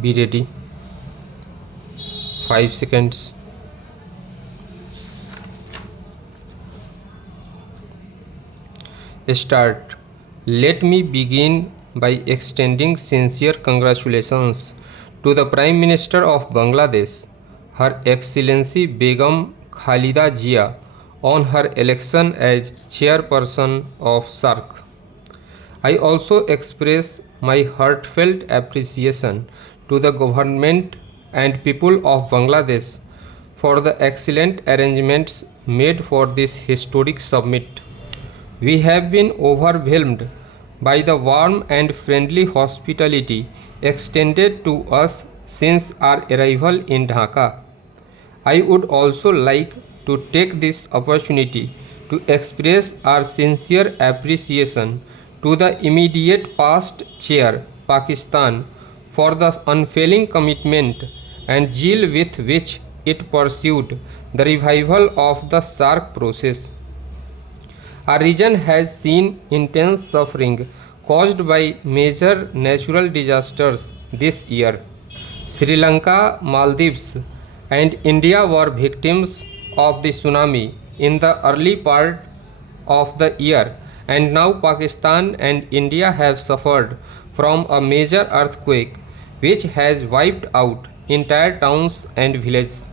Be ready. 5 seconds. Start. Let me begin by extending sincere congratulations to the Prime Minister of Bangladesh, Her Excellency Begum Khalida Zia, on her election as chairperson of SARC. I also express my heartfelt appreciation to the government and people of Bangladesh for the excellent arrangements made for this historic summit. We have been overwhelmed by the warm and friendly hospitality extended to us since our arrival in Dhaka. I would also like to take this opportunity to express our sincere appreciation to the immediate past chair, Pakistan, for the unfailing commitment and zeal with which it pursued the revival of the SARC process. Our region has seen intense suffering caused by major natural disasters this year. Sri Lanka, Maldives, and India were victims of the tsunami in the early part of the year, and now Pakistan and India have suffered from a major earthquake which has wiped out entire towns and villages.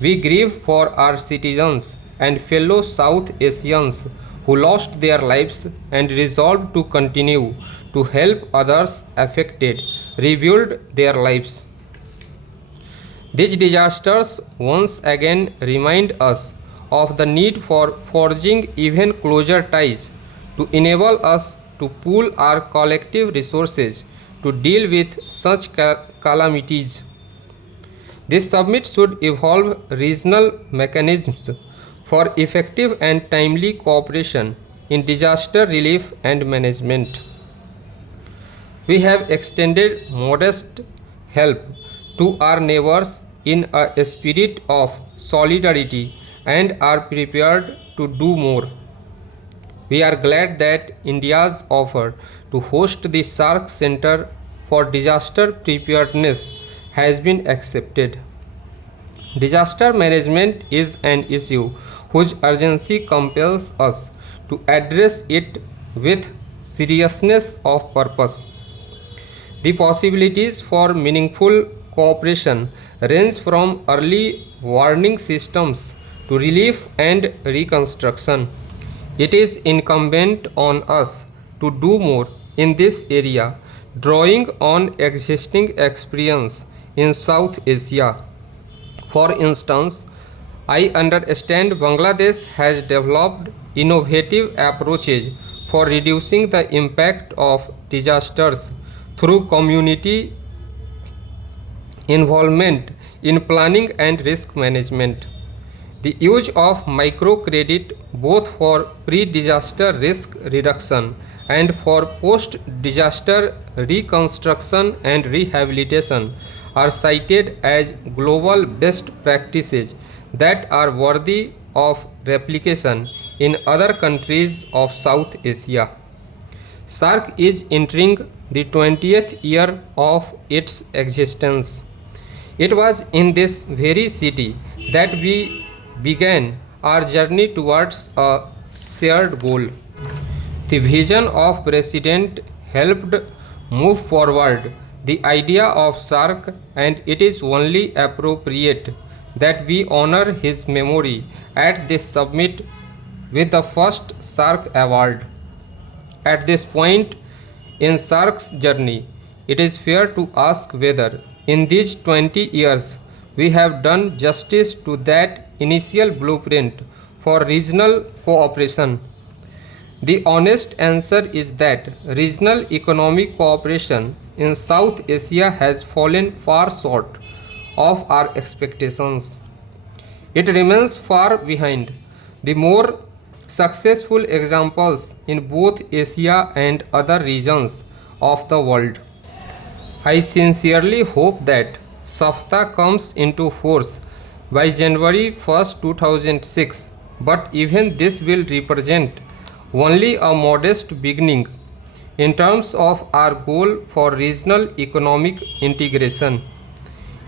We grieve for our citizens and fellow South Asians who lost their lives and resolve to continue to help others affected rebuild their lives. These disasters once again remind us of the need for forging even closer ties to enable us to pool our collective resources to deal with such calamities. This summit should evolve regional mechanisms for effective and timely cooperation in disaster relief and management. We have extended modest help to our neighbors in a spirit of solidarity and are prepared to do more. We are glad that India's offer to host the SARC Center for Disaster Preparedness has been accepted. Disaster management is an issue whose urgency compels us to address it with seriousness of purpose. The possibilities for meaningful cooperation range from early warning systems to relief and reconstruction. It is incumbent on us to do more in this area, drawing on existing experience in South Asia. For instance, I understand Bangladesh has developed innovative approaches for reducing the impact of disasters through community involvement in planning and risk management. The use of microcredit both for pre-disaster risk reduction and for post-disaster reconstruction and rehabilitation are cited as global best practices that are worthy of replication in other countries of South Asia. SARC is entering the 20th year of its existence. It was in this very city that we began our journey towards a shared goal. The vision of President helped move forward the idea of SARC, and it is only appropriate that we honor his memory at this summit with the first SARC award. At this point in SARC's journey, it is fair to ask whether in these 20 years we have done justice to that initial blueprint for regional cooperation. The honest answer is that regional economic cooperation in South Asia has fallen far short of our expectations. It remains far behind the more successful examples in both Asia and other regions of the world. I sincerely hope that SAFTA comes into force by January 1st, 2006, but even this will represent only a modest beginning in terms of our goal for regional economic integration.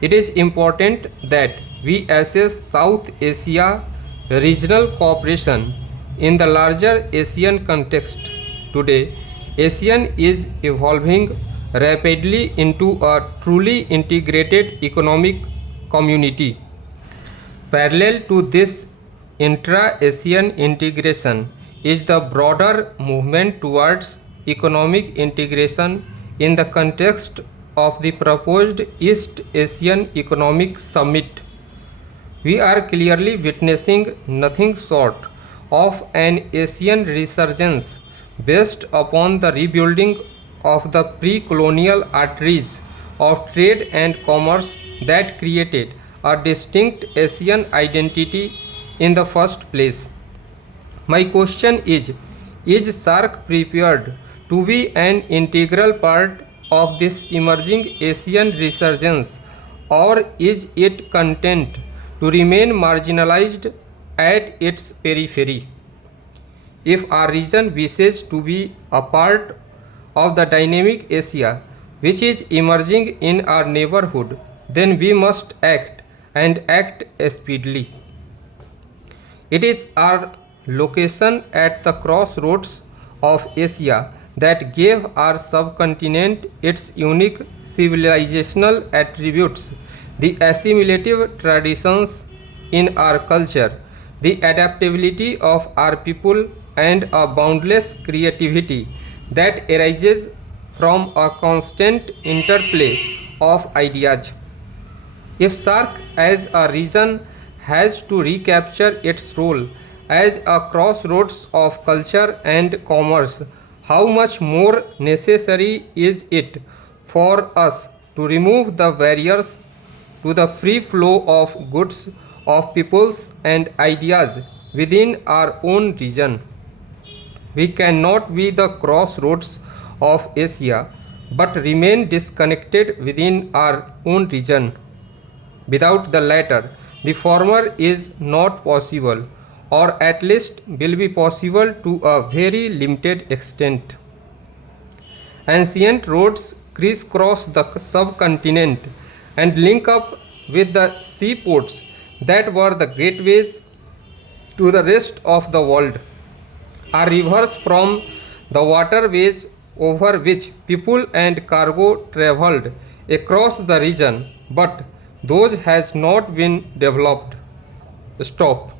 It is important that we assess South Asia regional cooperation in the larger Asian context. Today, ASEAN is evolving rapidly into a truly integrated economic community. Parallel to this intra-Asian integration is the broader movement towards economic integration in the context of the proposed East Asian Economic Summit. We are clearly witnessing nothing short of an Asian resurgence based upon the rebuilding of the pre-colonial arteries of trade and commerce that created a distinct Asian identity in the first place. My question is SAARC prepared to be an integral part of this emerging Asian resurgence, or is it content to remain marginalized at its periphery? If our region wishes to be a part of the dynamic Asia which is emerging in our neighborhood, then we must act and act speedily. It is our location at the crossroads of Asia that gave our subcontinent its unique civilizational attributes, the assimilative traditions in our culture, the adaptability of our people, and a boundless creativity that arises from a constant interplay of ideas. If SAARC as a region has to recapture its role as a crossroads of culture and commerce, how much more necessary is it for us to remove the barriers to the free flow of goods, of peoples and ideas within our own region? We cannot be the crossroads of Asia but remain disconnected within our own region. Without the latter, the former is not possible, or at least will be possible to a very limited extent. Ancient roads crisscross the subcontinent and link up with the seaports that were the gateways to the rest of the world. Are rivers from the waterways over which people and cargo traveled across the region, but those has not been developed. Stop.